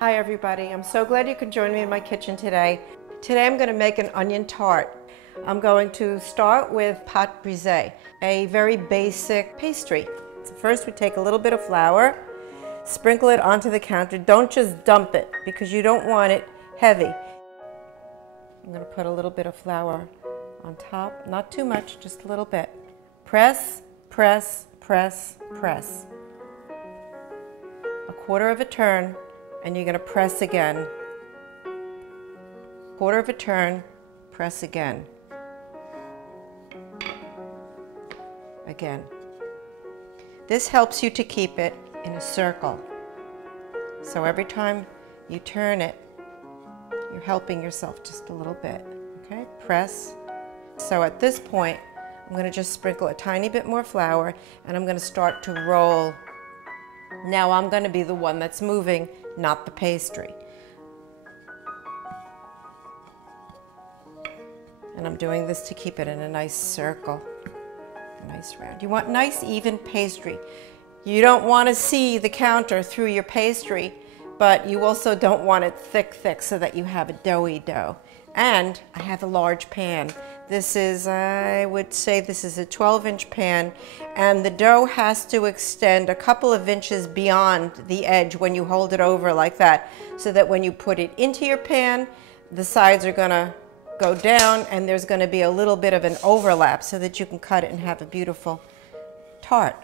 Hi everybody, I'm so glad you could join me in my kitchen today. Today I'm going to make an onion tart. I'm going to start with pâte brisée, a very basic pastry. So first we take a little bit of flour, sprinkle it onto the counter. Don't just dump it because you don't want it heavy. I'm going to put a little bit of flour on top, not too much, just a little bit. Press, press, press, press. A quarter of a turn, and you're going to press again. Quarter of a turn, press again. Again. This helps you to keep it in a circle. So every time you turn it, you're helping yourself just a little bit. Okay, press. So at this point, I'm going to just sprinkle a tiny bit more flour, and I'm going to start to roll. Now I'm going to be the one that's moving, not the pastry. And I'm doing this to keep it in a nice circle, a nice round. You want nice even pastry. You don't want to see the counter through your pastry, but you also don't want it thick so that you have a doughy dough. And I have a large pan. This is, I would say this is a 12-inch pan, and the dough has to extend a couple of inches beyond the edge when you hold it over like that, so that when you put it into your pan, the sides are gonna go down and there's gonna be a little bit of an overlap so that you can cut it and have a beautiful tart.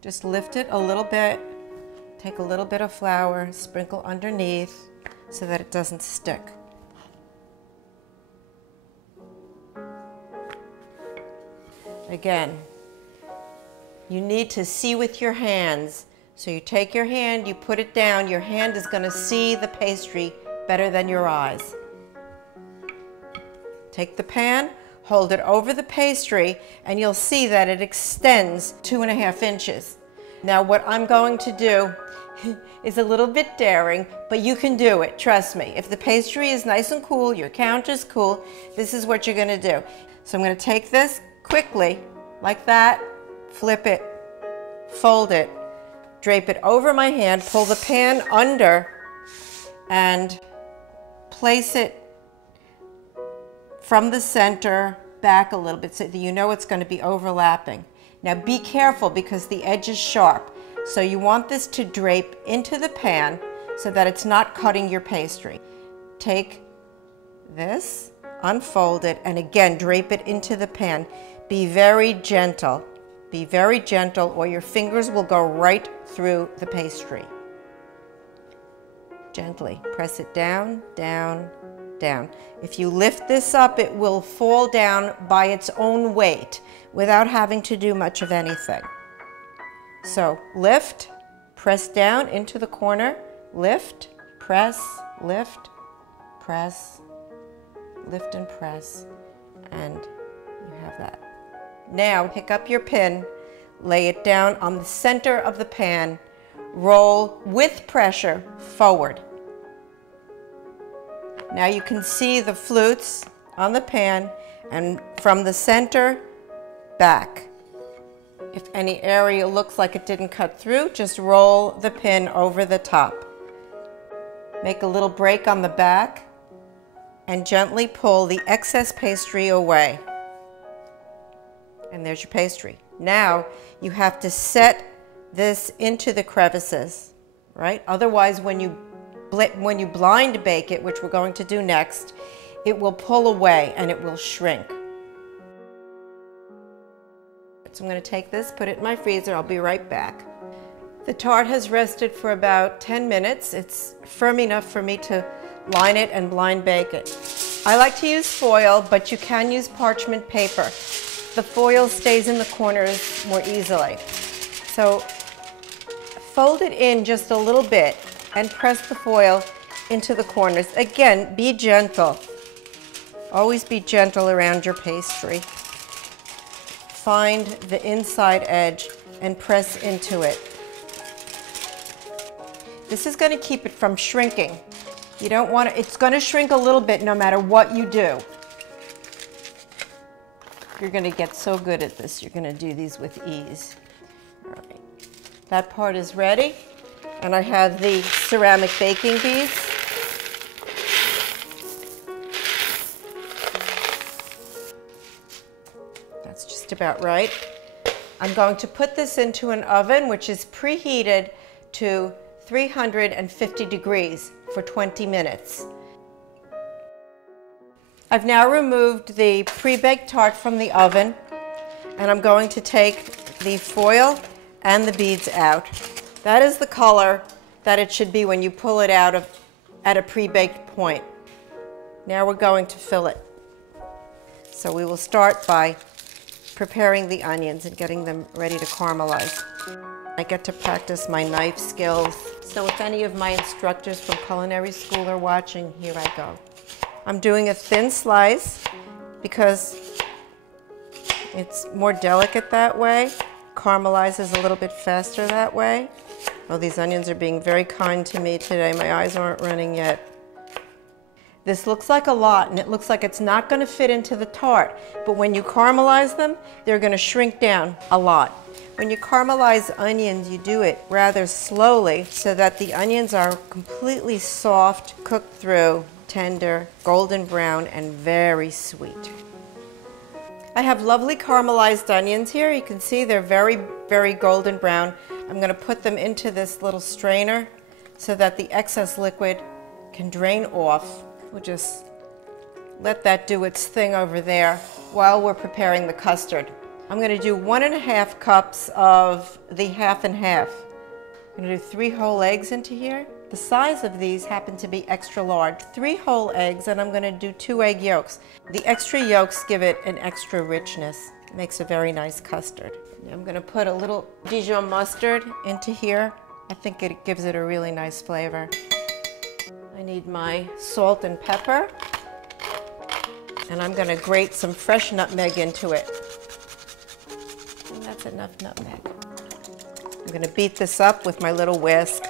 Just lift it a little bit, take a little bit of flour, sprinkle underneath so that it doesn't stick. Again, you need to see with your hands. So you take your hand, you put it down, your hand is going to see the pastry better than your eyes. Take the pan, hold it over the pastry, and you'll see that it extends 2.5 inches. Now what I'm going to do is a little bit daring, but you can do it, trust me. If the pastry is nice and cool, your counter's cool, this is what you're gonna do. So I'm gonna take this quickly, like that, flip it, fold it, drape it over my hand, pull the pan under, and place it from the center back a little bit so that you know it's going to be overlapping. Now be careful because the edge is sharp. So you want this to drape into the pan so that it's not cutting your pastry. Take this, unfold it, and again drape it into the pan. Be very gentle. Be very gentle or your fingers will go right through the pastry. Gently press it down, down, down. If you lift this up, it will fall down by its own weight without having to do much of anything. So lift, press down into the corner, lift, press, lift, press, lift and press, and you have that. Now pick up your pin, lay it down on the center of the pan, roll with pressure forward. Now you can see the flutes on the pan and from the center back. If any area looks like it didn't cut through, just roll the pin over the top. Make a little break on the back and gently pull the excess pastry away. And there's your pastry. Now you have to set this into the crevices, right? Otherwise, when you blind bake it, which we're going to do next, it will pull away and it will shrink. So I'm going to take this, put it in my freezer. I'll be right back. The tart has rested for about 10 minutes. It's firm enough for me to line it and blind bake it. I like to use foil, but you can use parchment paper. The foil stays in the corners more easily. So fold it in just a little bit and press the foil into the corners. Again, be gentle. Always be gentle around your pastry. Find the inside edge and press into it. This is going to keep it from shrinking. You don't want to, it's going to shrink a little bit no matter what you do. You're going to get so good at this. You're going to do these with ease. All right. That part is ready. And I have the ceramic baking beads. That's just about right. I'm going to put this into an oven which is preheated to 350 degrees for 20 minutes. I've now removed the pre-baked tart from the oven, and I'm going to take the foil and the beads out. That is the color that it should be when you pull it out at a pre-baked point. Now we're going to fill it. So we will start by preparing the onions and getting them ready to caramelize. I get to practice my knife skills. So if any of my instructors from culinary school are watching, here I go. I'm doing a thin slice because it's more delicate that way. Caramelizes a little bit faster that way. Oh, these onions are being very kind to me today. My eyes aren't running yet. This looks like a lot, and it looks like it's not going to fit into the tart, but when you caramelize them, they're going to shrink down a lot. When you caramelize onions, you do it rather slowly so that the onions are completely soft, cooked through, tender, golden brown, and very sweet. I have lovely caramelized onions here. You can see they're very, very golden brown. I'm going to put them into this little strainer so that the excess liquid can drain off. We'll just let that do its thing over there while we're preparing the custard. I'm going to do 1½ cups of the half and half. I'm going to do 3 whole eggs into here. The size of these happen to be extra large. 3 whole eggs, and I'm going to do 2 egg yolks. The extra yolks give it an extra richness. It makes a very nice custard. I'm going to put a little Dijon mustard into here. I think it gives it a really nice flavor. I need my salt and pepper, and I'm going to grate some fresh nutmeg into it. And that's enough nutmeg. I'm going to beat this up with my little whisk.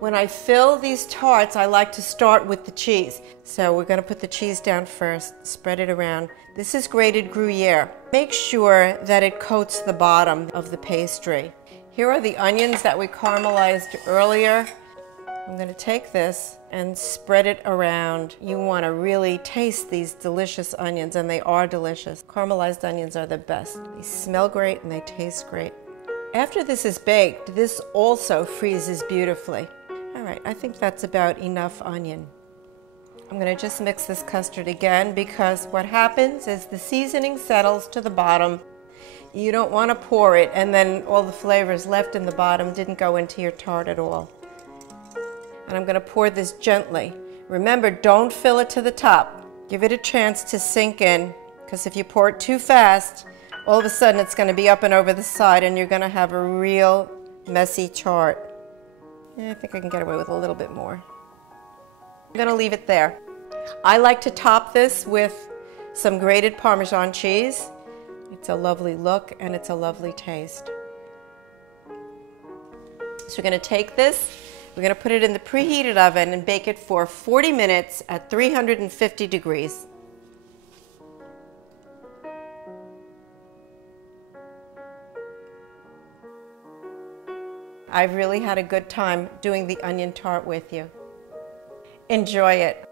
When I fill these tarts, I like to start with the cheese. So we're going to put the cheese down first, spread it around. This is grated Gruyere. Make sure that it coats the bottom of the pastry. Here are the onions that we caramelized earlier. I'm going to take this and spread it around. You want to really taste these delicious onions, and they are delicious. Caramelized onions are the best. They smell great and they taste great. After this is baked, this also freezes beautifully. All right, I think that's about enough onion. I'm going to just mix this custard again because what happens is the seasoning settles to the bottom. You don't want to pour it and then all the flavors left in the bottom didn't go into your tart at all. And I'm going to pour this gently. Remember, don't fill it to the top. Give it a chance to sink in, because if you pour it too fast, all of a sudden it's going to be up and over the side and you're going to have a real messy tart. I think I can get away with a little bit more. I'm going to leave it there. I like to top this with some grated Parmesan cheese. It's a lovely look and it's a lovely taste. So we're going to take this, we're going to put it in the preheated oven and bake it for 40 minutes at 350 degrees. I've really had a good time doing the onion tart with you. Enjoy it.